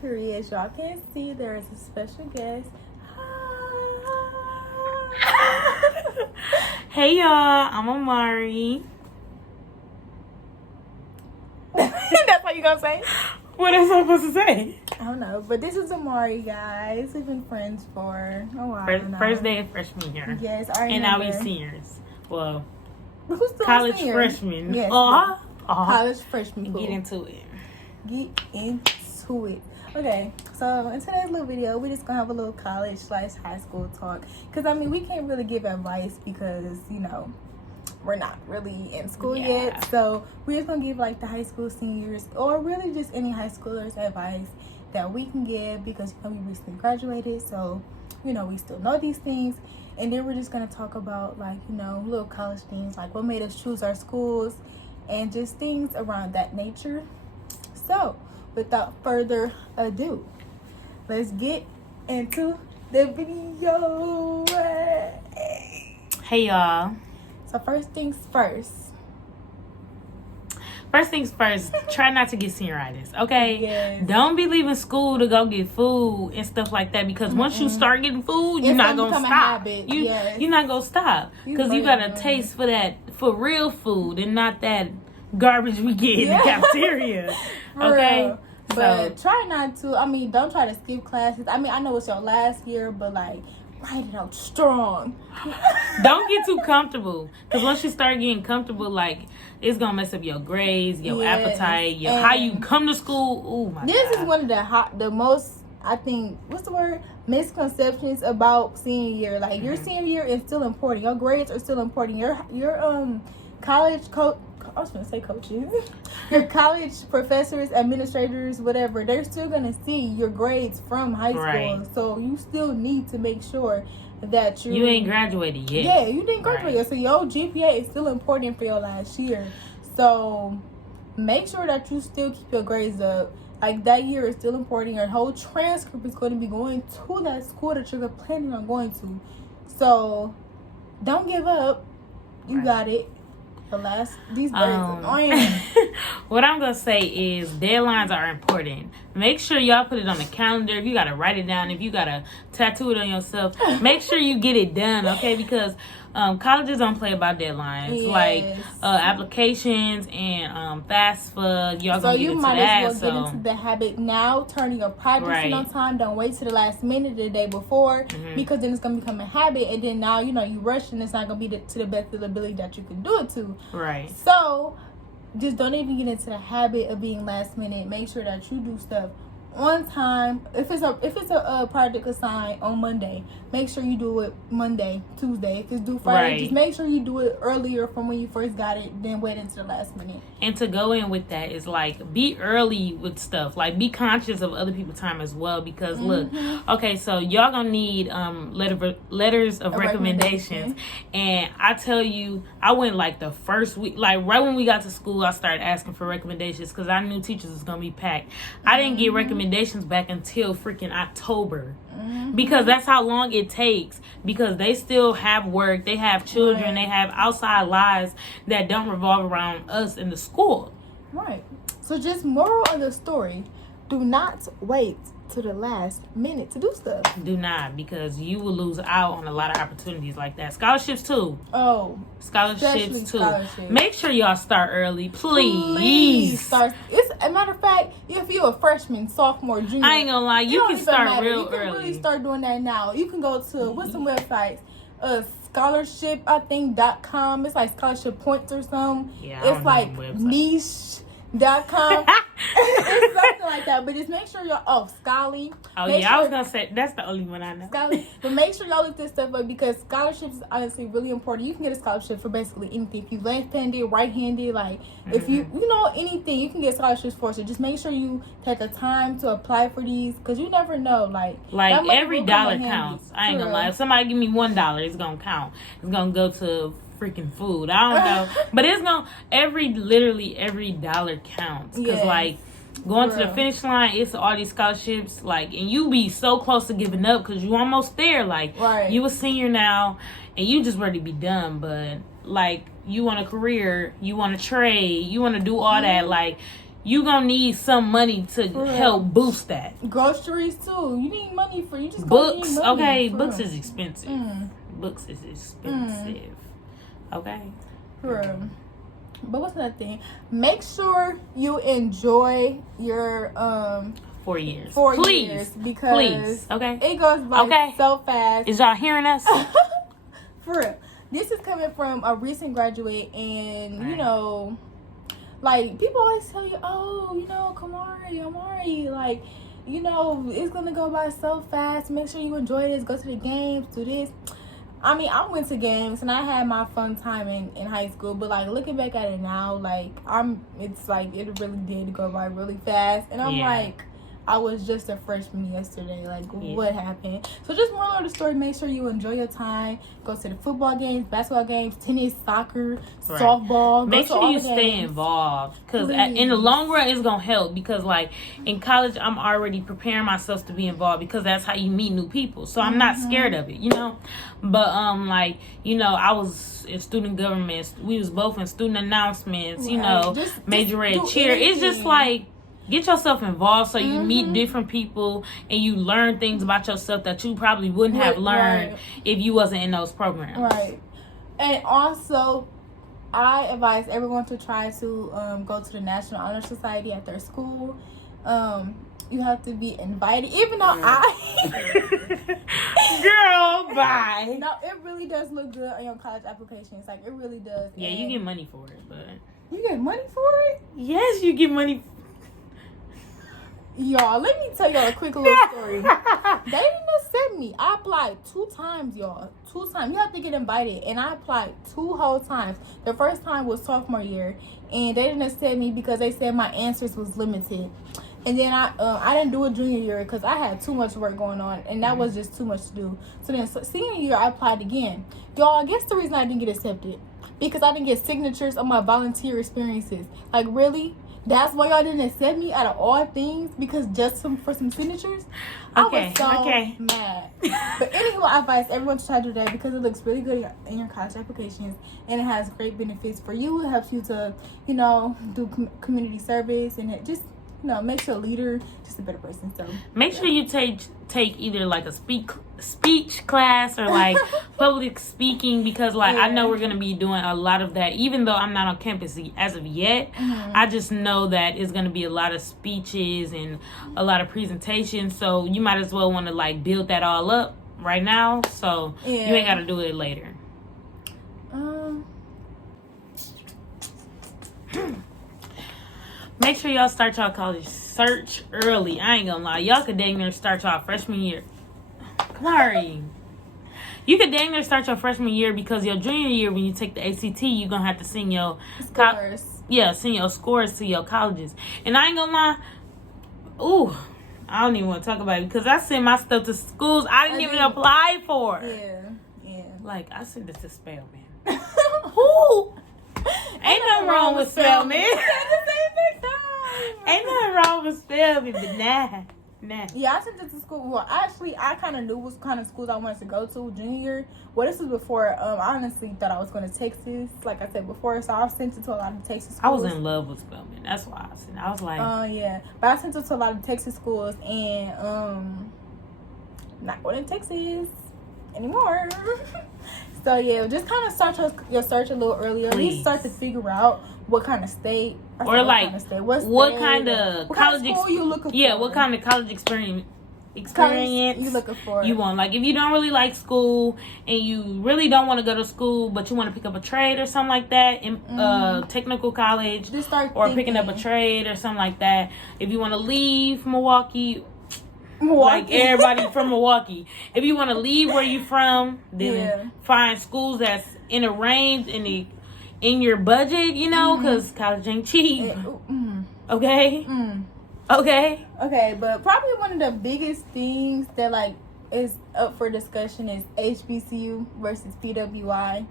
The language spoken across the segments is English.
Period. As y'all can see, there is a special guest. Hey y'all, I'm Amari. That's what you gonna say? What else am I supposed to say? I don't know, but this is Amari, guys. We've been friends for a while First day of freshman year. Yes, I remember. And now we seniors. Well, who's still college senior? freshmen. Yes, college freshmen. Get into it. Get into it. Okay, so in today's little video, we're just gonna have a little college/high school talk. Cause I mean, we can't really give advice because we're not really in school yet. So we're just gonna give like the high school seniors, or really just any high schoolers, advice that we can give because we recently graduated. So we still know these things, and then we're just gonna talk about like little college things, like what made us choose our schools, and just things around that nature. So without further ado, let's get into the video. Hey y'all. So first things first, try not to get senioritis, okay? Yes. Don't be leaving school to go get food and stuff like that, because once you start getting food, you're not going to stop. You're not going to stop, because you got a taste for real food and not that garbage we get in the cafeteria, okay? But try not to, don't try to skip classes. I know it's your last year, but like, write it out strong. Don't get too comfortable, because once you start getting comfortable, like, it's gonna mess up your grades, your appetite, how you come to school. Oh my god! This is one of the most, I think, misconceptions about senior year. Like your senior year is still important. Your grades are still important. Your college coach. I was going to say coaches. Your college professors, administrators, whatever, they're still going to see your grades from high school. Right. So you still need to make sure that you ain't graduated yet. Yeah, you didn't graduate yet. So your GPA is still important for your last year. So make sure that you still keep your grades up. Like that year is still important. Your whole transcript is going to be going to that school that you're planning on going to. So don't give up. You got it. These birds annoying. What I'm gonna say is deadlines are important. Make sure y'all put it on the calendar. If you gotta write it down, if you gotta tattoo it on yourself, make sure you get it done, okay? Because colleges don't play about deadlines. Like applications and FAFSA. Y'all gonna get into that. So you might as well get into the habit now, turning your projects in on time. Don't wait to the last minute the day before, because then it's gonna become a habit, and then now you rush, and it's not gonna be to the best of the ability that you can do it to. Right. So just don't even get into the habit of being last minute. Make sure that you do stuff on time. If it's a project assigned on Monday, make sure you do it Monday, Tuesday. If it's due Friday, just make sure you do it earlier from when you first got it, then wait until the last minute. And to go in with that is like, be early with stuff. Like, be conscious of other people's time as well, because look, okay, so y'all gonna need letters of recommendations. And I tell you, I went like the first week, like right when we got to school, I started asking for recommendations because I knew teachers was gonna be packed. I didn't get recommendations back until freaking October, because that's how long it takes, because they still have work, they have children, they have outside lives that don't revolve around us in the school. Right. So just moral of the story, do not wait to the last minute to do stuff. Do not, because you will lose out on a lot of opportunities like that. Scholarships too. Scholarships too. Make sure y'all start early, please. Start. It's a matter of fact, if you're a freshman, sophomore, junior, I ain't gonna lie, you can start real early. You can really start doing that now. You can go to what's some websites? Scholarship, I think .com. It's like scholarship points or something. Yeah, it's like niche.com. It's something like that, but just make sure y'all Scholly. I was gonna say that's the only one I know. Scholly, but make sure y'all look this stuff up, because scholarships is honestly really important. You can get a scholarship for basically anything. If you left-handed, right-handed, like if you anything, you can get scholarships for. So just make sure you take the time to apply for these, because you never know. Like every dollar counts. I ain't gonna lie. If somebody give me $1, it's gonna count. It's gonna go to freaking food. I don't know, but it's gonna literally every dollar counts, because like going to the finish line, it's all these scholarships, like, and you be so close to giving up because you almost there, like you a senior now and you just ready to be done, but like you want a career, you want to trade, you want to do all that, like you gonna need some money to help boost that. Groceries too. You need money for you just books. Need money, okay, books is expensive. Books is expensive. Okay. For real. But what's another thing? Make sure you enjoy your 4 years. Please. Years because okay, it goes by so fast. Is y'all hearing us? For real. This is coming from a recent graduate, and you know, like people always tell you, oh, you know, Amari, like, you know, it's gonna go by so fast. Make sure you enjoy this. Go to the games. Do this. I mean, I went to games and I had my fun time in high school, but like looking back at it now, like it's like it really did go by really fast, and I'm like, I was just a freshman yesterday. Like, what happened? So just moral of the story, make sure you enjoy your time. Go to the football games, basketball games, tennis, soccer, softball. Make sure you stay involved. Because in the long run, it's going to help. Because, like, in college, I'm already preparing myself to be involved. Because that's how you meet new people. So I'm not scared of it, you know. But, like, you know, I was in student government. We was both in student announcements, you know, major red cheer. Anything. It's just like, get yourself involved so you meet different people and you learn things about yourself that you probably wouldn't have learned if you wasn't in those programs. Right. And also, I advise everyone to try to go to the National Honor Society at their school. You have to be invited, even though Girl, bye. No, it really does look good on your college applications. Like, it really does. Yeah, you get money for it, but... You get money for it? Yes, you get money. Y'all, let me tell y'all a quick little story. They didn't accept me. I applied 2 times, y'all. 2 times. You have to get invited. And I applied 2 whole times. The first time was sophomore year. And they didn't accept me because they said my answers was limited. And then I didn't do it junior year because I had too much work going on. And that was just too much to do. So then senior year, I applied again. Y'all, guess the reason I didn't get accepted? Because I didn't get signatures on my volunteer experiences. Like, really? That's why y'all didn't accept me out of all things? Because just for some signatures? I was so mad. But anyway, I advise everyone to try to do that because it looks really good in your college applications. And it has great benefits for you. It helps you to, you know, do community service. And it just, you know, makes you a leader, just a better person. So make sure you take either like a speech class or like public speaking, because like I know we're gonna be doing a lot of that. Even though I'm not on campus as of yet, I just know that it's gonna be a lot of speeches and a lot of presentations. So you might as well want to like build that all up right now, so you ain't gotta do it later. Make sure y'all start y'all college search early. I ain't gonna lie. Y'all could dang near start y'all freshman year. Sorry. You could dang near start your freshman year because your junior year, when you take the ACT, you're gonna have to send your scores. Send your scores to your colleges. And I ain't gonna lie. Ooh, I don't even want to talk about it because I sent my stuff to schools I didn't even apply for. Yeah. Like, I sent it to Spelman. Who? Ain't nothing wrong with Spelman. Ain't nothing wrong with Spelman, but nah. Yeah, I sent it to school. Well, actually, I kind of knew what kind of schools I wanted to go to junior year. Well, this was before. I honestly thought I was going to Texas, like I said before. So I sent it to a lot of Texas schools. I was in love with Spelman. That's why I sent it. I was like... yeah. But I sent it to a lot of Texas schools, and not going to Texas anymore. So, yeah, just kind of start your search a little earlier. At least start to figure out what kind of state. Or, like, what kind of college school you looking for. Yeah, what kind of college experience you looking for. You want. Like, if you don't really like school and you really don't want to go to school, but you want to pick up a trade or something like that, in technical college, just start picking up a trade or something like that. If you want to leave Milwaukee, like everybody from Milwaukee, if you want to leave where you from, then find schools that's in a range in your budget, you know, because college ain't cheap. Okay. Okay, but probably one of the biggest things that like is up for discussion is HBCU versus PWI.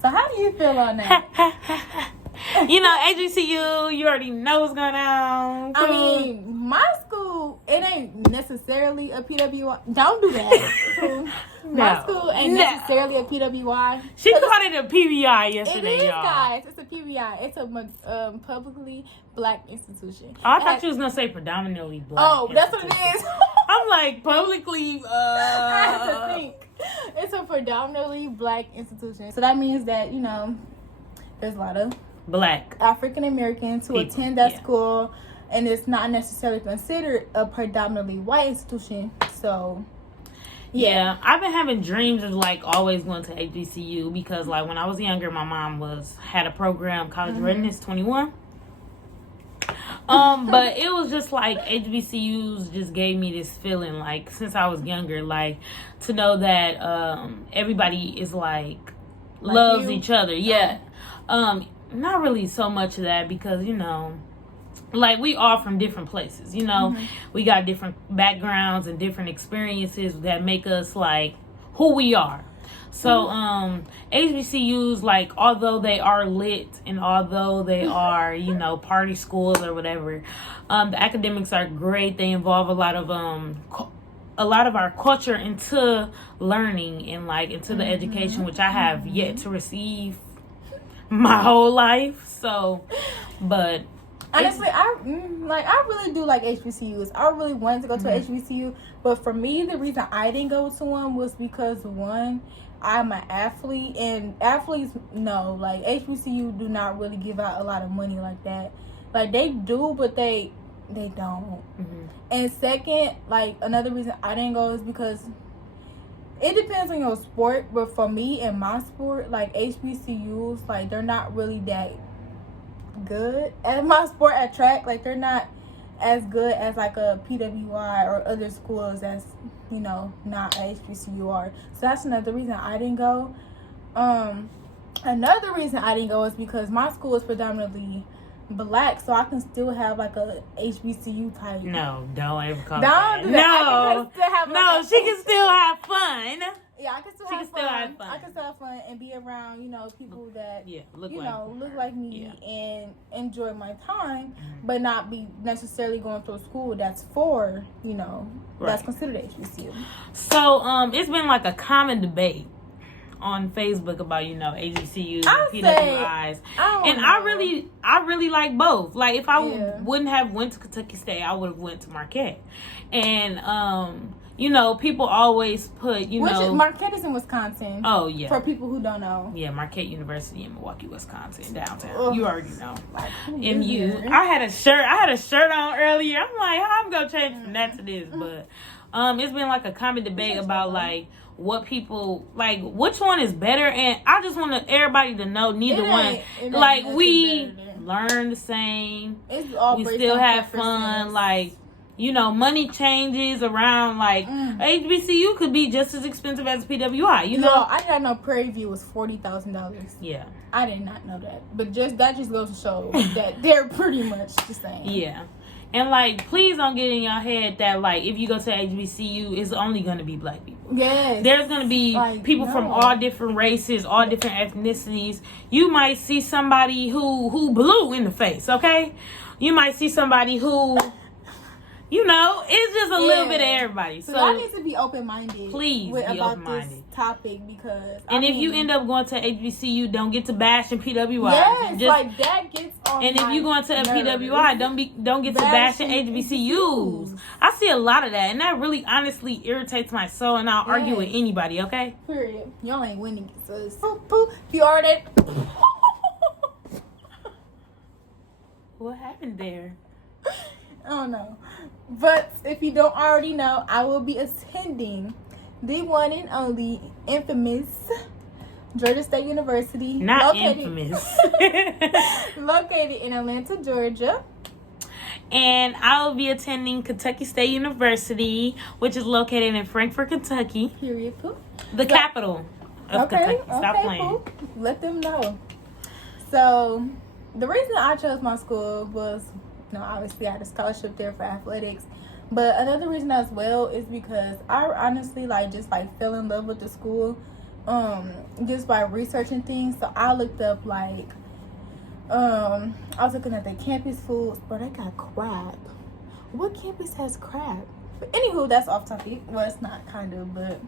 So how do you feel on that? You know, HBCU, you already know what's going on. I mean, my school, it ain't necessarily a PWI. Don't do that. My school ain't necessarily a PWI. She called it a PWI yesterday, it is, y'all. Guys. It's a PWI. It's a publicly black institution. Oh, I thought you was gonna say predominantly black. Oh, that's what it is. I'm like publicly. I have to think. It's a predominantly black institution, so that means that there's a lot of black African Americans who attend that school, and it's not necessarily considered a predominantly white institution. So. Yeah, I've been having dreams of like always going to HBCU because like when I was younger, my mom had a program, College Readiness 21. But it was just like HBCUs just gave me this feeling like since I was younger, like to know that everybody is like loves each other. Yeah. Not really so much of that because like we all from different places, we got different backgrounds and different experiences that make us like who we are. So HBCUs, like although they are lit and although they are party schools or whatever, the academics are great. They involve a lot of our culture into learning and like into the education, which I have yet to receive my whole life. So, but honestly, I really do like HBCUs. I really wanted to go to a HBCU, but for me, the reason I didn't go to one was because one, I'm an athlete, and athletes know like HBCU do not really give out a lot of money like that. Like they do, but they don't. And second, like another reason I didn't go is because it depends on your sport. But for me and my sport, like HBCUs, like they're not really that good at my sport at track. Like they're not as good as like a PWI or other schools that's not a HBCU are. So that's another reason I didn't go. Another reason I didn't go is because my school is predominantly black, so I can still have like a HBCU type. No, don't ever call that. No, she can still have fun. Yeah, I can still have fun. I can still have fun and be around, people that look like me and enjoy my time, but not be necessarily going to a school that's for, that's considered HBCU. So, it's been like a common debate on Facebook about HBCUs and PWIs, and I really like both. Like if I wouldn't have went to Kentucky State, I would have went to Marquette, and people always put which is Marquette is in Wisconsin. Oh yeah, for people who don't know. Yeah, Marquette University in Milwaukee, Wisconsin, downtown. You already know. MU. I had a shirt on earlier. I'm like, how I'm gonna change from that to this, but it's been like a common debate about like what people like, which one is better, and I just want everybody to know neither one. Like we learn the same. We still have fun. Like money changes around. Like HBCU could be just as expensive as PWI. No, I did not know Prairie View was $40,000. Yeah, I did not know that. But that just goes to show that they're pretty much the same. Yeah. And, like, please don't get in your head that, like, if you go to HBCU, it's only going to be black people. Yes. There's going to be people from all different races, all different ethnicities. You might see somebody who blue in the face, okay? You might see somebody who... it's just a little bit of everybody. So I need to be open-minded. Please be open-minded. This topic because... if you end up going to HBCU, don't get to bash and PWI. Yes, that gets on and if you going to a PWI, don't get to bashing HBCUs. I see a lot of that, and that really honestly irritates my soul, and I'll argue with anybody, okay? Period. Y'all ain't winning, sis. If you already... What happened there? I don't know. But if you don't already know, I will be attending the one and only infamous Georgia State University. Infamous. Located in Atlanta, Georgia. And I will be attending Kentucky State University, which is located in Frankfort, Kentucky. Period. Pooh. The capital of Kentucky. Stop playing. Pooh. Let them know. So, the reason I chose my school was... obviously I had a scholarship there for athletics, but another reason as well is because I honestly fell in love with the school just by researching things. So I looked up I was looking at the campus foods, but they got crab. What campus has crab? But anywho, that's off topic. Well, it's not, kind of, but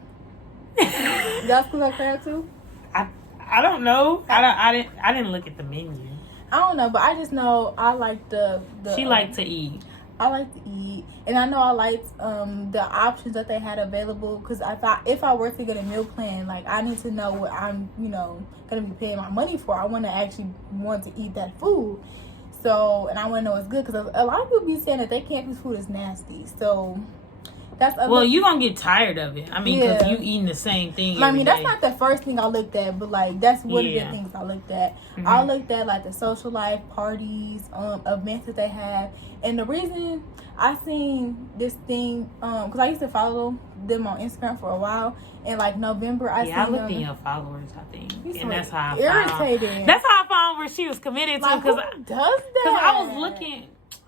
Y'all school have crab too? I don't know. I didn't look at the menu. I don't know, but I just know I like the She liked to eat. I like to eat, and I know I liked the options that they had available. Because if I were to get a meal plan, like I need to know what I'm gonna be paying my money for. I want to actually want to eat that food. So, and I want to know it's good, because a lot of people be saying that their campus food is nasty. So that's well, you gonna get tired of it. I mean, because you eating the same thing. I mean, that's not the first thing I looked at, but like that's one of the things I looked at. Mm-hmm. I looked at like the social life, parties, events that they have, and the reason I seen this thing, because I used to follow them on Instagram for a while, and like November, I looked in your followers, I think, and that's how I irritated. found. That's how I found where she was committed to. Because who does that? Because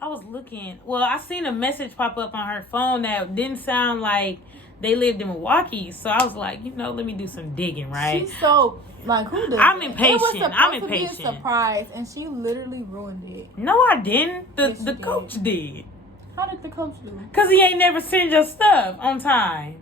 I was looking. Well, I seen a message pop up on her phone that didn't sound like they lived in Milwaukee. So I was like, let me do some digging, right? She's so like, who does? I'm impatient. It was supposed to be a surprise, and she literally ruined it. No, I didn't. The coach did. How did the coach do? Because he ain't never sent your stuff on time.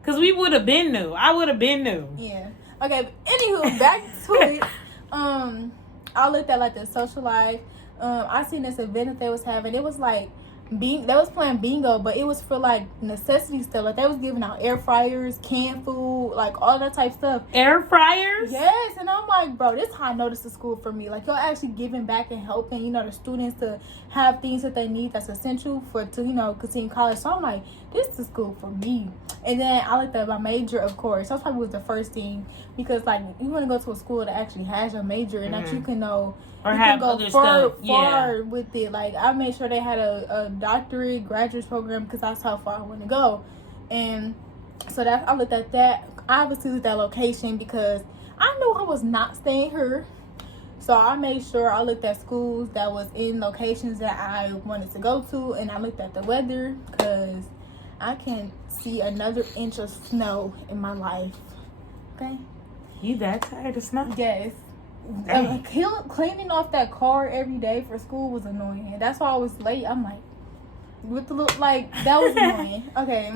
Because we would have been new. I would have been new. Yeah. Okay. Anywho, back to it. I looked at like the social life. I seen this event that they was having. It was like they was playing bingo, but it was for like necessity stuff. Like they was giving out air fryers, canned food, like all that type stuff. Air fryers? Yes, and I'm like, bro, this is how I know this is school for me. Like, y'all actually giving back and helping, the students to have things that they need that's essential to continue college. So I'm like, this is school for me. And then I looked at my major, of course. That probably was the first thing, because like you want to go to a school that actually has your major and that you can know. Or you have other stuff. Far with it. Like I made sure they had a doctorate, graduate program, because that's how far I want to go. And so I looked at that. I obviously looked at location because I knew I was not staying here. So I made sure I looked at schools that was in locations that I wanted to go to, and I looked at the weather because I can't see another inch of snow in my life. Okay. You that tired of snow? Yes. Cleaning off that car every day for school was annoying. That's why I was late. I'm like, with the look, like that was annoying. Okay,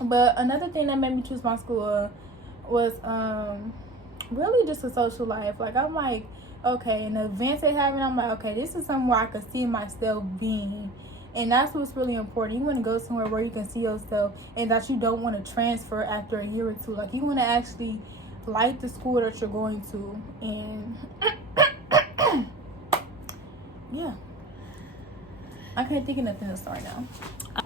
but another thing that made me choose my school was really just a social life. Like I'm like, okay, and the events they having, I'm like, okay, this is somewhere I could see myself being. And that's what's really important. You want to go somewhere where you can see yourself, and that you don't want to transfer after a year or two. Like you want to actually like the school that you're going to, and yeah, I can't think of nothing else right now.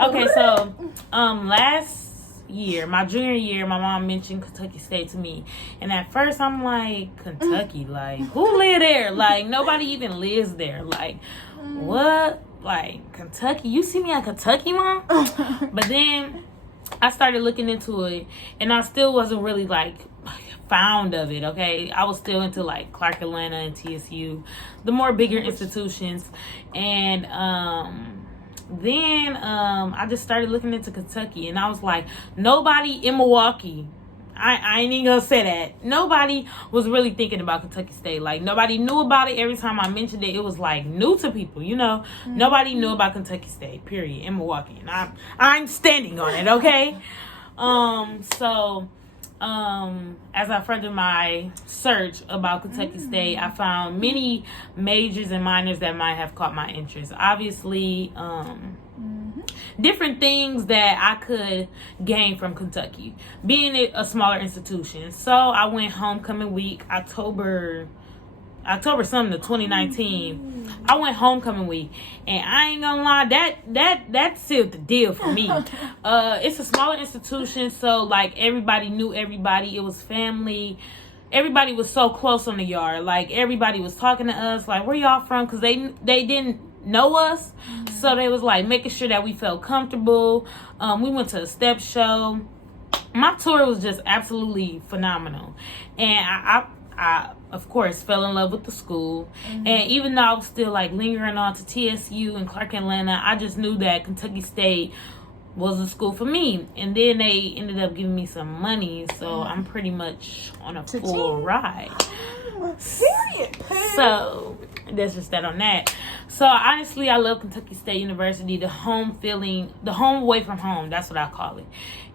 Okay, so last year, my junior year, my mom mentioned Kentucky State to me, and at first I'm like, Kentucky, like who live there? Like nobody even lives there. Like what? Like Kentucky? You see me at Kentucky, Mom? But then I started looking into it, and I still wasn't really like fond of it. Okay, I was still into like Clark Atlanta and TSU, the more bigger institutions, and then I just started looking into Kentucky, and I was like, nobody in Milwaukee, I ain't even gonna say that, nobody was really thinking about Kentucky State. Like nobody knew about it. Every time I mentioned it, it was like new to people, Nobody knew about Kentucky State, period, in Milwaukee, and I'm standing on it. Okay. As I furthered my search about Kentucky State, I found many majors and minors that might have caught my interest. Obviously, different things that I could gain from Kentucky, being a smaller institution. So I went homecoming week, October something of 2019. I went homecoming week, and I ain't gonna lie, that sealed the deal for me. It's a smaller institution, so like everybody knew everybody. It was family. Everybody was so close on the yard. Like everybody was talking to us, like where y'all from? Because they didn't know us, so they was like making sure that we felt comfortable. We went to a step show. My tour was just absolutely phenomenal, and I of course fell in love with the school. And even though I was still like lingering on to TSU and Clark Atlanta, I just knew that Kentucky State was a school for me. And then they ended up giving me some money, so I'm pretty much on a full ride. Period. So that's just that on that. So honestly, I love Kentucky State University. The home feeling, the home away from home. That's what I call it.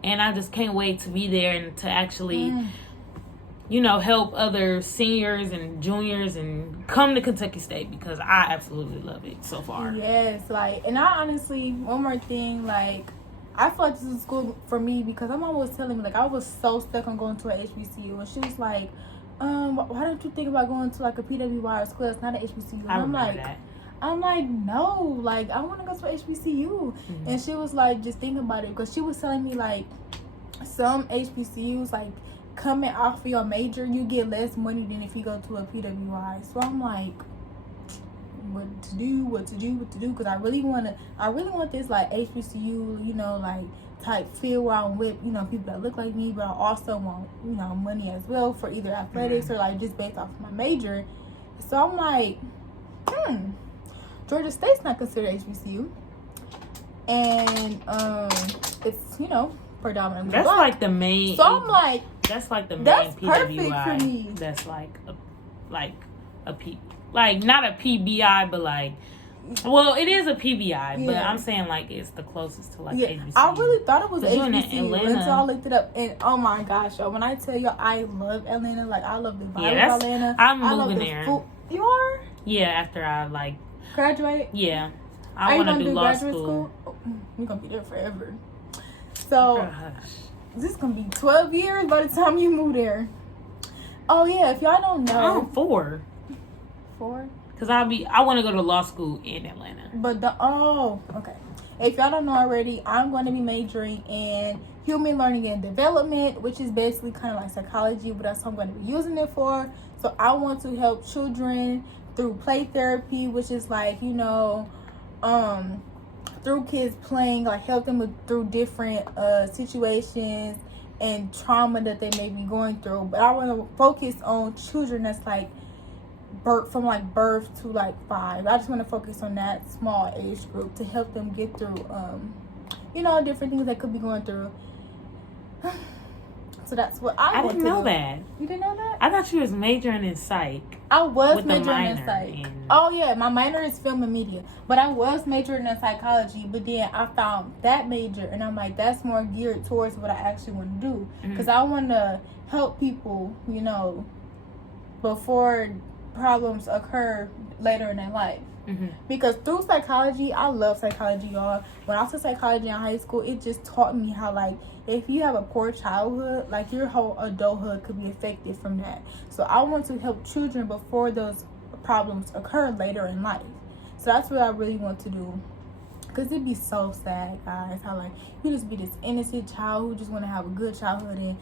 And I just can't wait to be there and to actually, help other seniors and juniors and come to Kentucky State because I absolutely love it so far. Yes, and I honestly, one more thing, I feel like this is school for me because I'm always telling me, I was so stuck on going to a HBCU, and she was like, why don't you think about going to a PWI or school that's not an HBCU? And I'm like, no, I want to go to a HBCU. Mm-hmm. And she was like, just think about it, because she was telling me some HBCUs coming off of your major, you get less money than if you go to a PWI. So I'm like, what to do, because I really want this HBCU, type feel where I'm with, people that look like me, but I also want, money as well for either athletics or just based off of my major. So I'm like, Georgia State's not considered HBCU, and it's predominantly that's black. the main. So I'm like, that's the main that's PWI. Perfect for me. That's a P, not a PBI, but well, it is a PBI, but I'm saying it's the closest to HBCU. I really thought it was HBCU Atlanta, until I looked it up, and oh my gosh, yo, when I tell you I love Atlanta, I love the vibe of Atlanta. I'm moving there. You are? Yeah, after I graduate. Yeah, I want to do law school. Oh, you're gonna be there forever. So this is gonna be 12 years by the time you move there. Oh yeah, if y'all don't know, I'm 4. 4. Because I want to go to law school in Atlanta. But okay. If y'all don't know already, I'm going to be majoring in human learning and development, which is basically kind of like psychology, but that's what I'm going to be using it for. So I want to help children through play therapy, which is through kids playing, help them through different situations and trauma that they may be going through. But I want to focus on children that's from birth to 5. I just want to focus on that small age group to help them get through different things they could be going through. So that's what I didn't know that. You didn't know that? I thought you was majoring in psych. I was majoring in psych. Oh yeah, my minor is film and media, but I was majoring in psychology. But then I found that major, and I'm like, that's more geared towards what I actually want to do, because I want to help people, before problems occur later in their life. Because through psychology, I love psychology, y'all. When I took psychology in high school, it just taught me how if you have a poor childhood, your whole adulthood could be affected from that. So I want to help children before those problems occur later in life. So that's what I really want to do. Because it'd be so sad, guys, how you just be this innocent child who just want to have a good childhood, and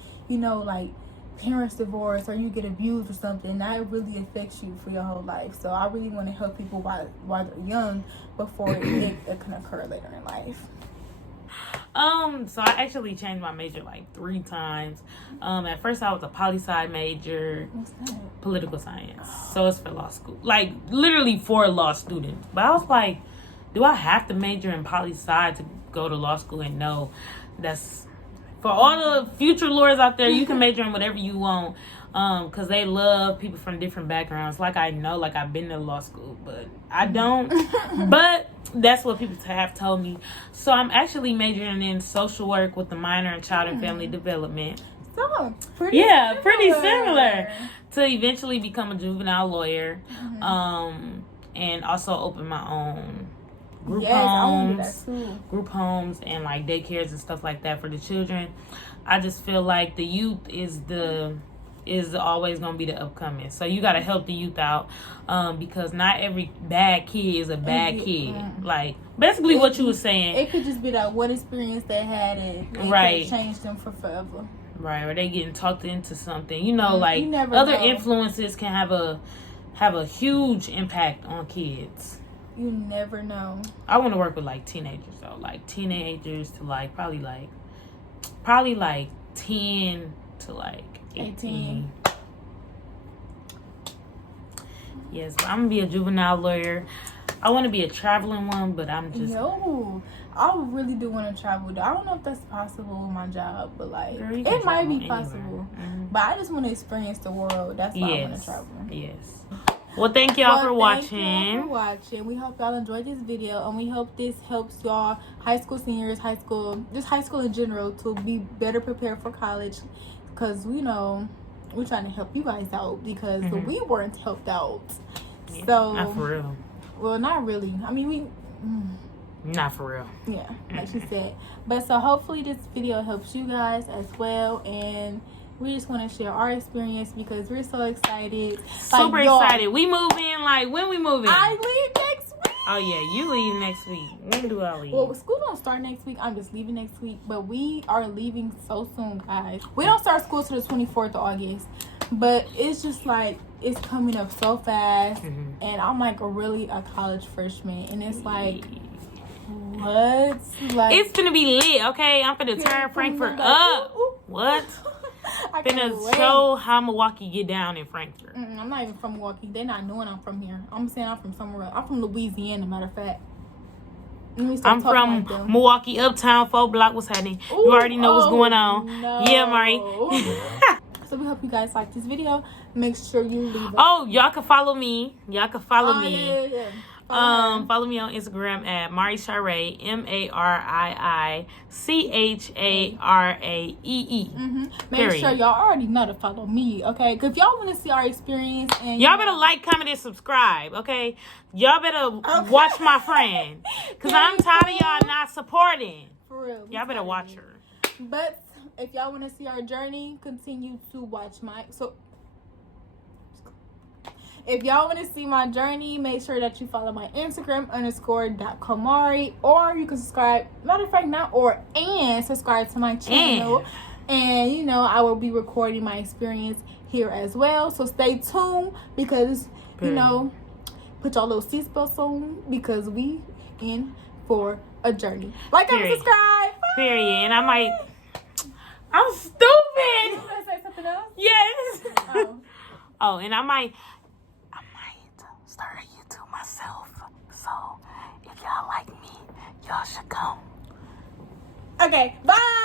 parents divorce or you get abused or something, that really affects you for your whole life. So I really want to help people while they're young before it can occur later in life. So I actually changed my major 3 times. At first I was a poli-sci major. What's that? Political science. So it's for law school. Literally for law students. But I was like, do I have to major in poli-sci to go to law school? And no, that's for all the future lawyers out there, you can major in whatever you want, because they love people from different backgrounds. I know, I've been to law school, but I don't. But that's what people have told me. So I'm actually majoring in social work with a minor in child and family development. So pretty similar to eventually become a juvenile lawyer, and also open my own group homes and daycares and stuff like that for the children. I just feel like the youth is always gonna be the upcoming, so you got to help the youth out, because not every bad kid is a bad kid. Basically what you were saying, it could just be that one experience they had and it changed them for forever, right? Or they getting talked into something, other influences can have a huge impact on kids. You never know. I want to work with teenagers though, teenagers to probably 10 to 18. Yes, but I'm gonna be a juvenile lawyer. I want to be a traveling one, but I'm just... No, I really do want to travel. I don't know if that's possible with my job, but like, Girl, you can it might be travel possible. anywhere. But I just want to experience the world. That's why I want to travel. Yes. Well, thank y'all for watching. Thank y'all for watching. We hope y'all enjoyed this video, and we hope this helps y'all, high school seniors, high school in general, to be better prepared for college. Because we know we're trying to help you guys out because we weren't helped out. Yeah, so not for real. Well, not really. I mean, we. Not for real. Yeah, like she said. But so hopefully this video helps you guys as well, and we just want to share our experience because we're so excited. Super excited. We move in, like, when we moving? I leave next week. Oh, yeah, you leave next week. When do I leave? Well, school don't start next week. I'm just leaving next week. But we are leaving so soon, guys. We don't start school till the 24th of August. But it's just like, it's coming up so fast. And I'm like a college freshman. And it's like, what? Like, it's gonna be lit, okay? I'm gonna turn Frankfurt up. What? Finna show how Milwaukee get down in Frankfurt. I'm not even from Milwaukee. They're not knowing I'm from here. I'm saying I'm from somewhere else. I'm from Louisiana, matter of fact. I'm from Milwaukee, Uptown, 4 Block. What's happening? You already know what's going on. No. Yeah, Mari. So we hope you guys like this video. Make sure you leave. Y'all can follow me. Follow me. Yeah. Follow me on Instagram at Mari Charae, MariCharaee. Make sure y'all already know to follow me, okay? Because if y'all want to see our experience, and y'all better like, comment, and subscribe, okay? Y'all better watch my friend, because I'm tired of y'all not supporting. For real. Y'all better watch her. But if y'all want to see our journey, continue to watch my... If y'all want to see my journey, make sure that you follow my Instagram _.komari, or you can subscribe. Matter of fact, and subscribe to my channel. And you know, I will be recording my experience here as well. So stay tuned because you know, put your little seatbelts on because we in for a journey. Like and subscribe. Period. And I'm stupid. You want to say something else? Yes. And I might start a YouTube myself. So if y'all like me, y'all should come. Okay, bye.